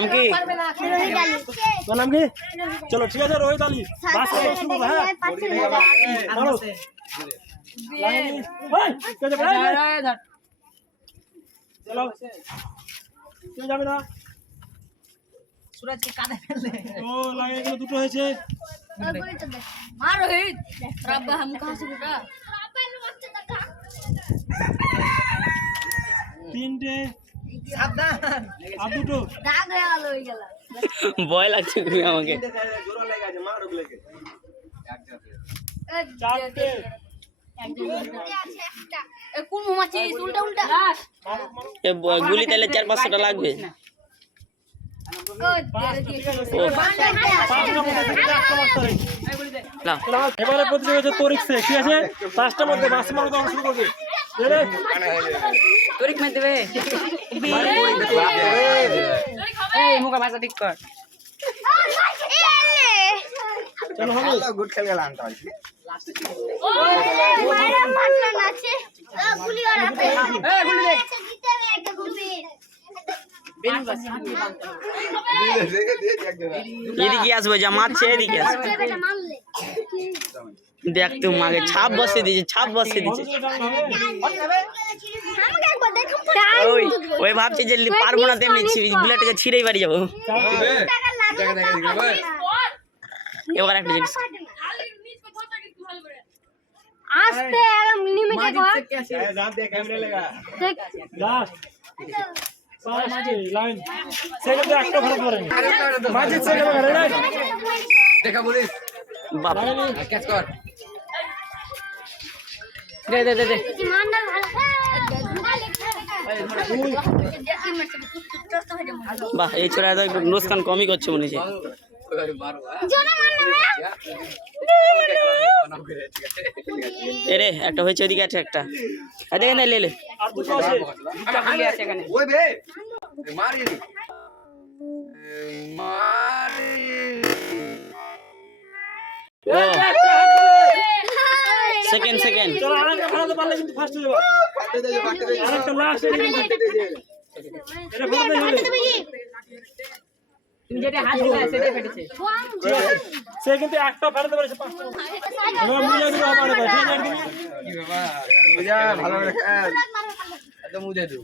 নাম কি? তোর নাম কি? চলো ঠিক আছে রোহিত আলী বাস থেকে শুরু করো, হ্যাঁ চলো লাইন ওই কে যাবে চলো কে যাবে না सूरज के कांधे फैले ও লাইন এগুলো দুটো হয়েছে मार रोहित रब हम कहां से उठा তিনটে सावधान আর দুটো दाग गया हो गया ভয় লাগছে তুমি আমাকে। চারটে ए কোন মাছি উল্টা উল্টা এ গুলি তাহলে 4-500টা লাগবে। না এবারে প্রতিযোগিতা তরিক শেখ ঠিক আছে পাঁচটার মধ্যে বাসের মধ্যে অংশ শুরু করবে तोरिक में देवे ए मुका भाषा ठीक कर চলো হবে গুড খেল গেল আনতে হয় गुली वाला पे ए गुली दे जीते में एक गुली बेन बस দেখে দিয়ে এক দেবে এদিকে আসবে যা মারছে এদিকে আসবে बेटा मान ले দেখ তুই মাগে ছাপ বসে দিয়েছে ছাপ বসে দিয়েছে हम एक बार देखो ওই ওই ভাবছে যে পারবো না তেমনি বুলেটকে ছিঁড়েই বাড়ি যাবো। এবার একটা জিনিস आस्ते लिमिट है দাঁত দিয়ে ক্যামেরা লাগা देख লাস্ট পাঁচটে লাইন সেকেন্ডে একটা ভালো করেনি মাঝে সেকেন্ডে করে না দেখা বলিস বাপ ক্যাচ কর दे दे दे दे मानना বাহ এই ছোড়া তো একটু নোসকান কমই করছে মনে হচ্ছে। এরে একটা হয়েছে ওদিকে আছে একটা দেখে না লেলে আর দুটো আছে खाली আছে এখানে ওই বে মারি মারি সেকেন্ড চলো আরেকটা ভালো পারলে কিন্তু ফার্স্ট হয়ে যাবে ফাটে দে ফাটে দে আরেকটা লাস্ট এটা ভালো হবে তুমি যেটা হাত দিলা সেটাই ফেটেছে ঠিক আছে সে কিন্তু একটা ফাটাতে পারছে পাঁচটা এবার মুজে দিও আমারে ভাই ঠিক আছে কি ব্যাপার বুঝা ভালো করে খেল এত মুজে দু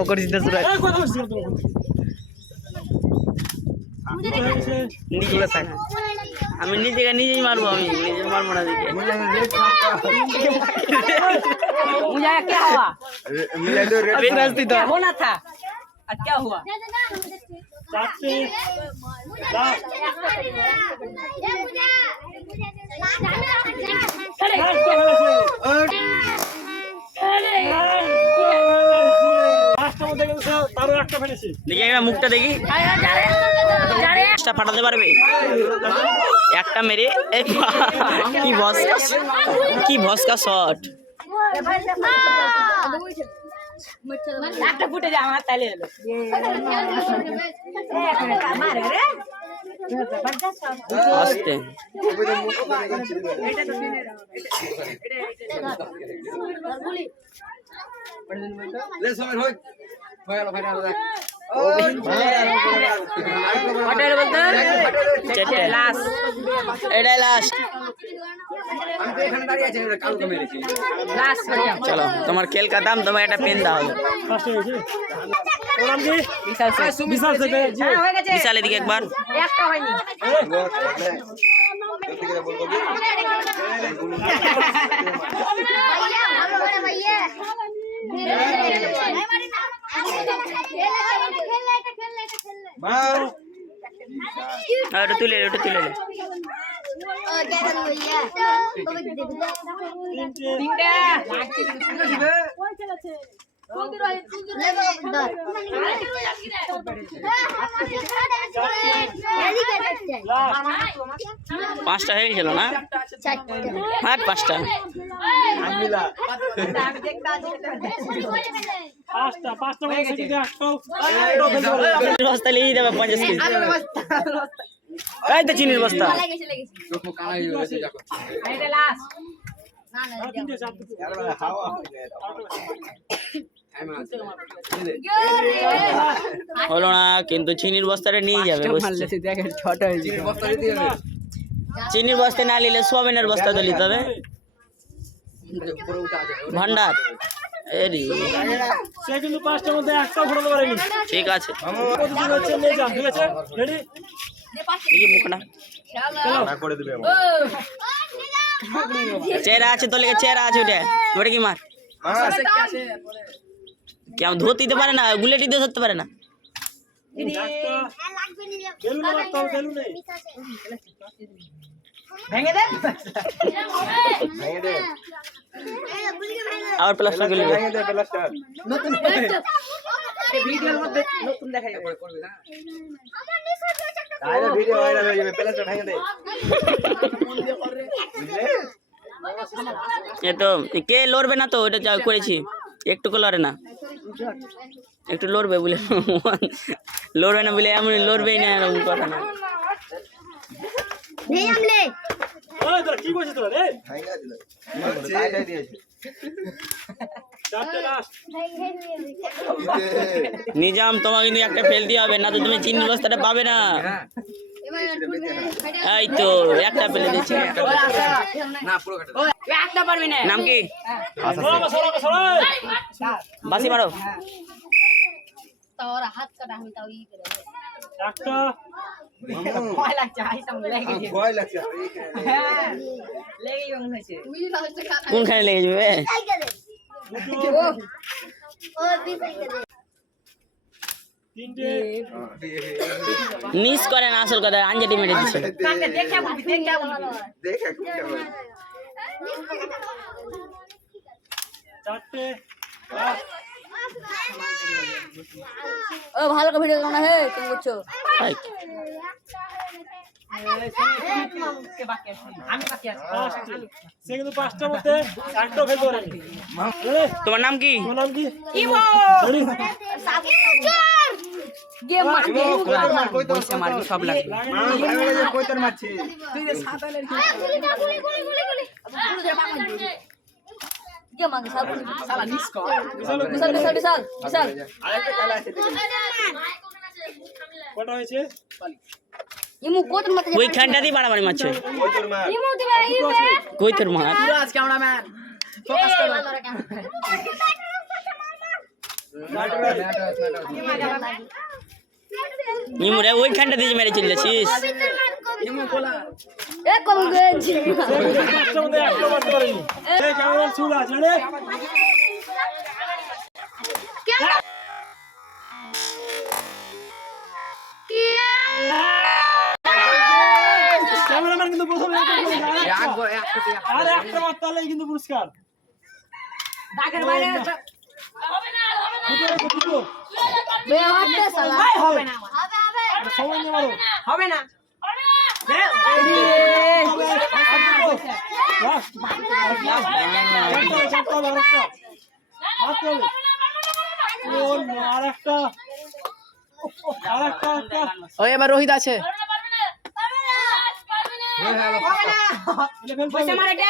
ওকর সিদ্ধা সুরা এই কথা বলছিস তুমি নিচে থাক আমি নিজেই মারবো আমি নিজে মারবো না দিকে मुझे रेड फाटा मुझे क्या हुआ मुझे तो रेड बेइज्जती तो क्या होना था और क्या हुआ চারটে লাস্ট লাস্টের মধ্যে কিন্তু তারও একটা ফেলেছে দেখি একটা মুখটা দেখি ফাটাতে পারবে একটা মেরে এই কি ভস্কা শট একটা ফুটে যা আমার তালে এলো আস্তে ले समझ हो गया फाइनल হোটেল বলতে চারটে লাস্ট এটাই লাস্ট हम तो এখানে দাঁড়িয়ে আছি কাল কে মেরেছি লাস্ট बढ़िया চলো তোমার খেল কাদাম তোমার একটা পেন দাও ফার্স্ট হয়েছে ওর নাম কি বিশাল সে বিশাল থেকে হ্যাঁ হয়ে গেছে বিশাল এদিকে একবার একটা হয়নি বলবো কি भैया मार ওটা তুলে নে, ওটা তুলে নে। তিনটা পাঁচটা হয়ে গেছিল না হ্যাঁ পাঁচটা আমিলা পাঁচটা মধ্যে থেকে বস্তা নিয়ে দেবে 50 কেজি এই তো চিনির বস্তা চোখ কানা হয়ে গেছে দেখো এটা লাস্ট তিনটে চারটে হাওয়া হলো না, কিন্তু চিনির বস্তাটা নিয়ে যাবে বুঝছি। মারলে সে দেখে ছোট হয়ে যাবে। বস্তা দিতে হবে চিনির বস্তা না নিলে সোয়াবিনের বস্তা তো নিতে হবে। উপরে উঠে আছে ভান্ডার এরি সে কিন্তু 5টার মধ্যে একটাও ঘোরাতে পারেনি। ঠিক আছে, প্রতিদিন হচ্ছে নিয়ে যান, ঠিক আছে? রেডি? দেখি মুখটা চেহারা আছে তো লেগে চেহারা আছে ওটা ওটা কি মার কেমন ধরতে দিতে পারে না, গুলেটি দিয়ে ধরতে পারে না। একটা বেলুন মারতে হবে, বেলুনে। ভেঙে দেন। ভেঙে দে আবার প্লাস্টার গুলি ভেঙে দে প্লাস্টার নতুন এই ভিডিওর মধ্যে নতুন দেখা যাবে। করবে না তাহলে ভিডিও ভাইরাল হয়ে যাবে প্লাস্টার ভেঙে দে বুঝলে এ তো কে লড়বে না তো, ওটা যা করেছি একটু লড়ে না, একটু লড়বে বলে লড়বে না বলে এমন লড়বেই না, এরকম কথা না। नहीं हमले ওই তোরা কি করছিস তোরা রে? ভেঙে দিল তাই দিয়েছে 4টে লাস্ট। নিজাম তোমাকে কিন্তু একটা ফেলতে হবে, না তো তুমি চিনির বস্তাটা পাবে না। এই তো একটা ফেলে দিচ্ছি। না পুরো কাটে ওই একটা পারবি না। নাম কি? সরাও, সরাও, সরাও। বাসি মারো। तोरा हाथ कटा हम ताऊ ई करे একটা ভয় লাগছে, আইসা লেগে গেছে। ভয় লাগছে হ্যাঁ, লেগে গেছে মনে হচ্ছে। तू ही लास्ट का কোনখানে লেগে যাবে? দুটো ओ भी सही करे 3টে মিস করে না, আসল কথা আঞ্জাটি মেরে দিচ্ছে। কাকে দেখে বলবি, দেখে বলবি। দেখে কোনটা হয় 4টে ओ ভালো করে ভিডিও বানা হে তুমি বুঝছো এই, কে বাকি আছে? আমি বাকি আছি। সে কিন্তু 5টার মধ্যে একটাও ফেলতে পারেনি। রে, তোমার নাম কি? তোমার নাম কি? Imo ready? गेम मार বসে মারবি সব লাগবে। কই তোর মারছে তুই যে সাঁতালের কি गुली गुली गुली गुली जरा पागल गेम मार सब শালা মিস কর। विशाल विशाल विशाल विशाल আরেকটা খেলা আছে কটা হয়েছে? इमु कोत मत ওইখানটা দিয়ে বাড়াবাড়ি মারছে। কই তোর মার इमु दिला ई बे কই তোর মার? পুরো আজ ক্যামেরাম্যান ফোকাস করো। নিমুরে ওইখানটা দিয়ে মেরে চলে যাচ্ছিস। ইমো কোলা ए कम गए সে কিন্তু 5টার মধ্যে একটাও মারতে পারেনি। এই ক্যামেরা চুল আছে রে। ক্যামেরাম্যান কিন্তু প্রথমে আর একটা মারতে হলেই কিন্তু পুরস্কার। দাগের বাইরে দুটো बे हटते साला হবে না সময় নিয়ে মারো। হবে না। লাস্ট চারটা হবে, আরেকটা মারতে হবে। ও না, আরেকটা ওই এবার রোহিত আছে। ফেলতে হবে। বসে মারে কে?